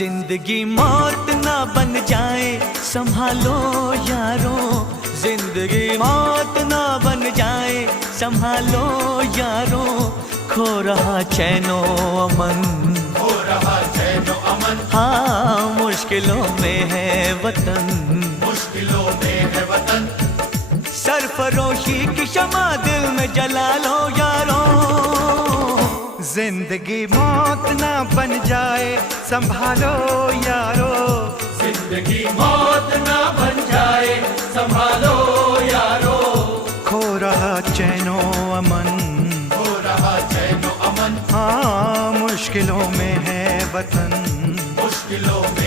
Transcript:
जिंदगी मौत ना बन जाए संभालो यारों, जिंदगी मौत ना बन जाए संभालो यारों। खो रहा चैनो अमन, खो रहा चैनो अमन, हाँ मुश्किलों में है वतन, मुश्किलों में है वतन। सरफरोशी की शमा दिल में जला लो यारों। जिंदगी मौत ना बन जाए संभालो यारो, जिंदगी मौत ना बन जाए संभालो यारो। खो रहा चैनो अमन, खो रहा चैनो अमन, हाँ मुश्किलों में है वतन, मुश्किलों में